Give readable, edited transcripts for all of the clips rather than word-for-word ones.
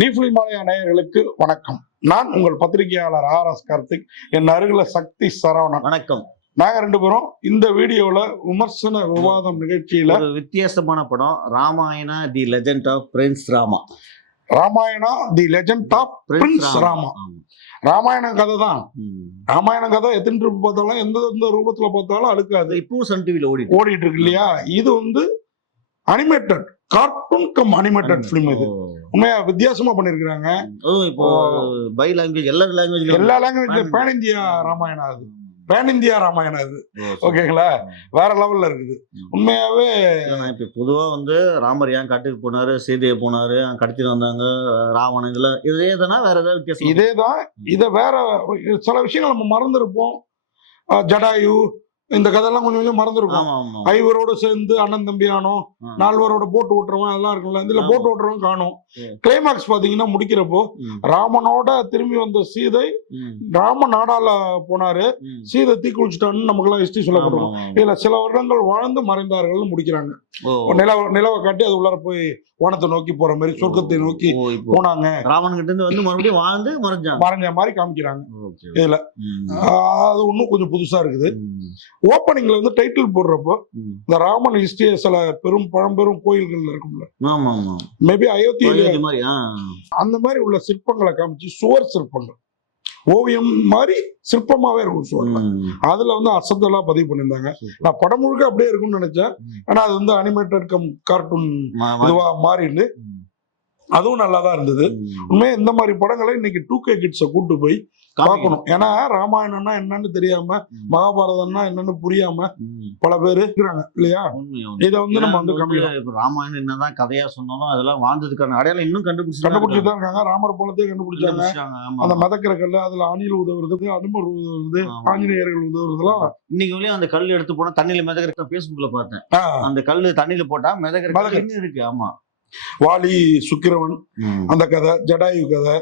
நீஃப்லிமாலயா நேயர்களுக்கு வணக்கம். நான் உங்கள் பத்திரிகையாளர் RS கார்த்திக். என் அருகில சக்தி சரவணன். வணக்கம். நாங்க ரெண்டு பேரும் இந்த வீடியோல விமர்சன விவாதம் நிகழ்ச்சியில ஒரு வித்தியாசமான படம் Ramayana the legend of prince Rama. Ramayana the legend of prince Rama. Ramayana கதை தான். ராமாயண கதை எத்தனை ரூபம் பார்த்தாலும் எந்த ரூபத்துல பார்த்தாலும் அடுக்காது. இப்போ சன் டிவில ஓடிட்டு இருக்கு இல்லையா? இது வந்து animated cartoon come animated film. இது உண்மையா வித்தியாசமா பண்ணிருக்காங்க. இப்போ பை லாங்குவேஜ் எல்லா லாங்குவேஜ் பேன் இந்தியா ராமாயணா. அது பேன் இந்தியா ராமாயணம். அது ஓகேங்களா? வேற லெவல்ல இருக்குது உண்மையாவே. இப்ப பொதுவா வந்து ராமர் ஏன் காட்டுக்கு போனாரு, சீதையை போனாரு, கடத்திட்டு வந்தாங்க ராவணன், இதுல இதேதானா வேற ஏதாவது வித்தியாசம்? இதேதான். இத வேற சில விஷயங்கள் நம்ம மறந்துருப்போம். ஜடாயு இந்த கதையெல்லாம் கொஞ்சம் கொஞ்சம் மறந்துருக்கும். ஐவரோட சேர்ந்து அண்ணன் தம்பியானோ, நால்வரோட போட்டு ஓட்டுறவன் அதெல்லாம் இருக்குல்ல, இதுல போட்டு ஓட்டுறவன் காணும். கிளைமாக்ஸ் பாத்தீங்கன்னா முடிக்கிறப்போ ராமனோட திரும்பி வந்த சீதை ராம நாடால போனாரு, சீதை தீ குளிச்சுட்டான்னு நமக்கு எல்லாம் ஹிஸ்டரி சொல்லப்படுறோம். இதுல சில வருடங்கள் வாழ்ந்து மறைந்தார்கள் முடிக்கிறாங்க. நிலவை காட்டி அது உள்ளார போய் வானத்தை நோக்கி போற மாதிரி சொர்க்கத்தை நோக்கி போனாங்க. ராவணன் கிட்ட இருந்து வந்து மறுபடியும் வாழ்ந்து மறைஞ்ச மாதிரி காமிக்கிறாங்க. இதுல அது இன்னும் கொஞ்சம் புதுசா இருக்குது. ஓப்பனிங்ல வந்து டைட்டில் போடுறப்போ இந்த ராமன் ஹிஸ்டரிய சில பழம்பெரும் கோயில்கள் இருக்கும்ல, மேபி அயோத்தி அந்த மாதிரி உள்ள சிற்பங்களை காமிச்சு, சுவர் சிற்பங்கள் ஓவியம் மாதிரி சிற்பமாவே இருக்கும் சுவர். அதுல வந்து அசத்தலா பதிவு பண்ணியிருந்தாங்க. நான் படம் முழுக்க அப்படியே இருக்கும்னு நினைச்சேன். ஆனா அது வந்து அனிமேட்டட் கம் கார்ட்டூன் இதுவா மாறிண்டு அதுவும் நல்லாதான் இருந்தது. உண்மையா இந்த மாதிரி படங்களை இன்னைக்கு 2K கிட்ஸை கூட்டு போய் பார்க்கணும். ஏன்னா ராமாயணம்னா என்னன்னு தெரியாம, மகாபாரதம்னா என்னன்னு புரியாம பல பேர் இருக்கிறாங்க இல்லையா? இதை வந்து நம்ம வந்து ராமாயணம் என்னதான் கதையா சொன்னாலும் அதெல்லாம் வாழ்ந்ததுக்கான அடையாளம் இன்னும் கண்டுபிடிச்சுதான் இருக்காங்க. ராமர் போலத்தையே கண்டுபிடிச்சாங்க. அந்த மதக்கிற கல்லு, அதுல அணில் உதவுறது, அனுமர் உதவுறது, ஆஞ்சநேயர்கள் உதவுறதுலாம் இன்னைக்கு வரையும் அந்த கல் எடுத்து போனா தண்ணியில மிதக்கிற பேஸ்புக்ல பார்த்தேன். அந்த கல்லு தண்ணியில போட்டா மிதக்கிற இருக்கு. ஆமா, வாலி சுக்கிரவன் அந்த கதை, ஜடாயு கதை,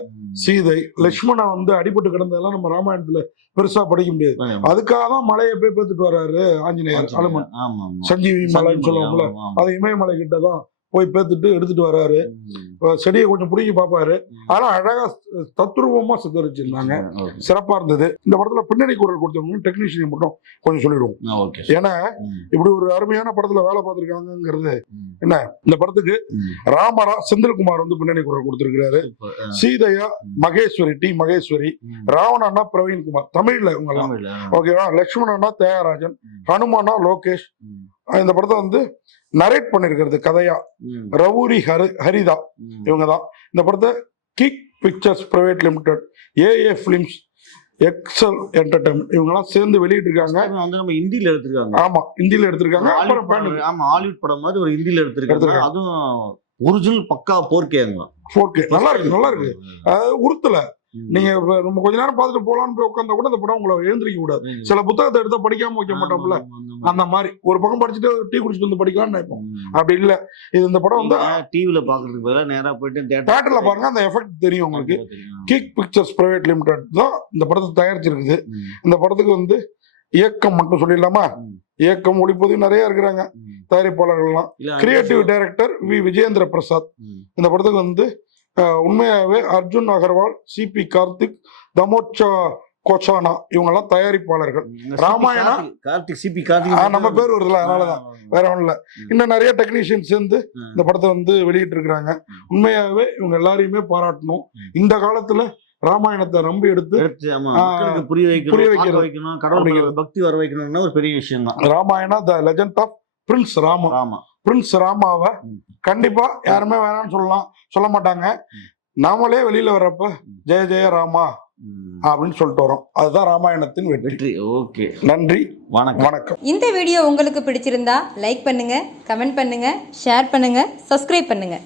சீதை, லட்சுமணன் வந்து அடிபட்டு கிடந்ததெல்லாம் நம்ம ராமாயணத்துல பெருசா படிக்க முடியாது. அதுக்காக தான் மலையை போய் பேத்துட்டு வர்றாரு ஆஞ்சநேயர். அனுமன் சஞ்சீவி மலைன்னு சொல்லுவாங்கல்ல, அது இமயமலை கிட்டதான் போய் பேத்துட்டு எடுத்துட்டு வர்றாரு. செடியை கொஞ்சம் பிடிங்கி பார்ப்பாரு. ஆனா அழகா தத்ரூபமா சித்தரிச்சிருந்தாங்க. சிறப்பா இருந்தது. இந்த படத்துல பின்னணி குரல் கொடுத்தவங்க டெக்னீஷியன் மட்டும் கொஞ்சம் சொல்லிடுவோம். ஏன்னா இப்படி ஒரு அருமையான படத்துல வேலை பார்த்திருக்காங்கிறது என்ன. இந்த படத்துக்கு ராமரா செந்தில்குமார் வந்து பின்னணி குரல் கொடுத்திருக்கிறாரு. சீதையா மகேஸ்வரி, ராவணனா பிரவீன்குமார், தமிழ்ல இவங்க எல்லாம் ஓகேவா. லட்சுமணனா தியாகராஜன், ஹனுமானா லோகேஷ். இந்த படத்தை வந்து நரேட் பண்ணிருக்கிறது கதையா ரவுரி ஹரிதா இவங்கதான். இந்த படத்தை Kick Pictures Private Limited, AA films, Excel Entertainment இவங்கெல்லாம் சேர்ந்து வெளியிட்டு இருக்காங்க. நம்ம இந்தியில எடுத்திருக்காங்க. ஆமா, இந்தியில எடுத்திருக்காங்க. ஹாலிவுட் படம் மாதிரி ஒரு இந்தியில எடுத்திருக்காங்க. அதுவும் ஒரிஜினல் பக்கா 4K நல்லா இருக்கு. உருத்துல நீங்க நம்ம கொஞ்ச நேரம் பார்த்துட்டு போலான்னு போய் உட்காந்தா கூட அந்த படம் உங்களை எழுந்திரிக்க கூடாது. சில புத்தகத்தை எடுத்தா படிக்காம வைக்க மாட்டோம்ல, அந்த மாதிரி ஒரு பக்கம் படிச்சுட்டு டீ குடிச்சிட்டு வந்து படிக்கலாம்னு நினைப்போம். அப்படி இல்ல. இது இந்த படம் வந்து டிவில பாக்குறதுக்கு பதிலா நேரா போயிட்டு தியேட்டர்ல பாருங்க, அந்த எஃபெக்ட் தெரியும் உங்களுக்கு. கிக் பிக்சர்ஸ் பிரைவேட் லிமிடெட் தான் இந்த படத்தை தயாரிச்சிருக்குது. இந்த படத்துக்கு வந்து இயக்கம் மட்டும் சொல்லிடலாமா? இயக்கம், ஒளிப்பதிவு நிறைய இருக்கிறாங்க தயாரிப்பாளர்கள்லாம். Creative director Vijayendra Prasad. இந்த படத்துக்கு வந்து உண்மையாவே அர்ஜுன் அகர்வால், CP கார்த்திக், தமோச்சா கோச்சானா இவங்கெல்லாம் தயாரிப்பாளர்கள். ராமாயணா நம்ம பேர் வருதுல, அதனாலதான், வேற ஒண்ணும் இல்ல. இன்னும் நிறைய டெக்னீஷியன் சேர்ந்து இந்த படத்தை வந்து வெளியிட்டு இருக்கிறாங்க. உண்மையாவே இவங்க எல்லாரையுமே பாராட்டணும். இந்த காலத்துல ராமாயணத்தை நம்பி எடுத்து புரிய வைக்கணும், கடவுள் பக்தி வர வைக்கணும்னா ஒரு பெரிய விஷயம் தான். Ramayana the legend of prince Rama. Prince ராமாவை கண்டிப்பா யாருமே வேணாம்னு சொல்ல மாட்டாங்க. நாமளே வெளியில வர்றப்ப ஜெய ஜெய ராமா அப்படின்னு சொல்லிட்டு வரோம். அதுதான் ராமாயணத்தின் வெற்றி. ஓகே, நன்றி, வணக்கம். இந்த வீடியோ உங்களுக்கு பிடிச்சிருந்தா லைக் பண்ணுங்க, கமெண்ட் பண்ணுங்க, ஷேர் பண்ணுங்க, சப்ஸ்கிரைப் பண்ணுங்க.